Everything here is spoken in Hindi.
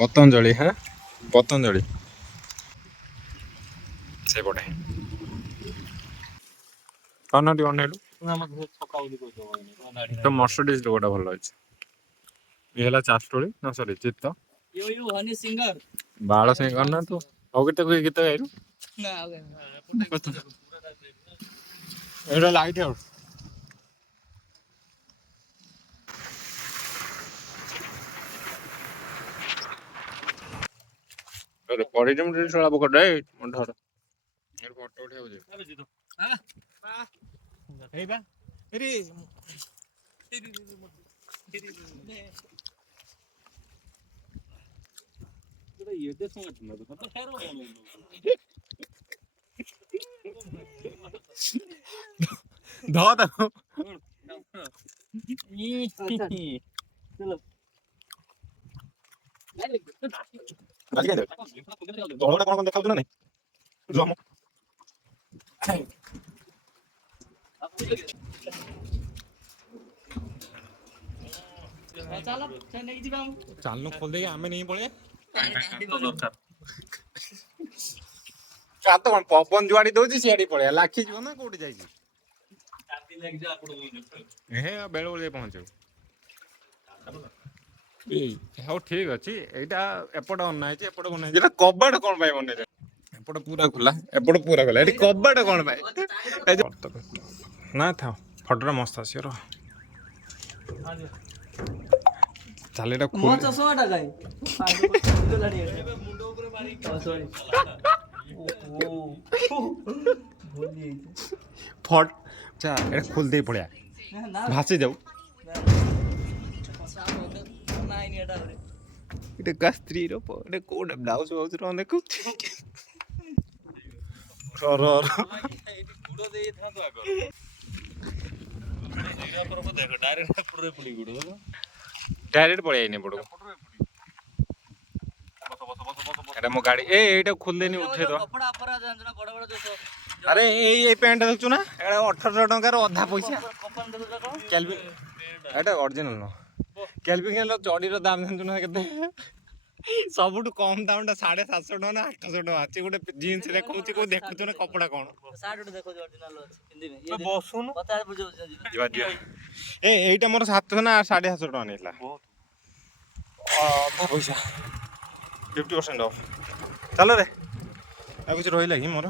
पतंजलि हाँ पतंजलि से पटे कर्नाटी अनेलु तो मर्सिडीज लोगोटा भल अच्छे ये है चास्टोली ना सॉरी चित्त हनी सिंगर बाल सिंगर ना तो और गीत कोई गीत गाइलु एटा लाइट हाउस अरे परिजम रे छोड़ा बकड ए मंठर मेरे फोटो उठाओ जे हां हेबा अरे ये दे समझ ना तो खैरो धो दो चलो गाली दे तोड़ा कोन देखाउ ना नहीं जो हम चलो चल नहीं जीवा चालनो खोल देगे आमे नहीं पड़े का तो कौन पवन जुआड़ी दोजी सियाड़ी पड़े लाखी जीव ना कोठी जाई हे बेल बेल पहुंचे हाउ ठीक अच्छी एटा एपट बना है एपट बना है कबाड़ कौन भाई बने एपट पूरा खुला एटी कबाड़ कौन भाई ना था फटोटा मस्त आसी रो चल एटा मो चश्माटा काई फाटो लाडी मुंडो ऊपर मारी सॉरी भूली फट चा एटा खोल दे पड़या भासी जाऊ नाइन एटा रे इटे का स्त्री रो एटा कोड ब्लाउज वाउज रो ने को रो गुडो दे था तो आगर जीरा पर को देखो डायरेक्ट पुरे पुडी गुडो डायरेक्ट पड़े आइने पड़ो अरे मो गाड़ी ए एटा खोल देनी उठे तो कपड़ा अपरा जानना बड़ बड़ जो अरे ए पैंट देखछु ना एटा 1800 टका रो आधा पैसा कपन देखो तो कैल्विन एटा ओरिजिनल नो कैल्विन लो चॉडी रो दाम जानछु ना केते सबुठ कम दाम टा 750 टका ना 800 टका अछि गोटे जींस देखौछि को देखछु ना कपड़ा कोन शर्ट देखो ओरिजिनल अछि हिंदी में ये बसुन बता बुझो जीवा जीवा ए एटा मोर 700 ना 750 टका नेला आधा पैसा 50% ऑफ चलो रे आ कुछ रहिला ही मोर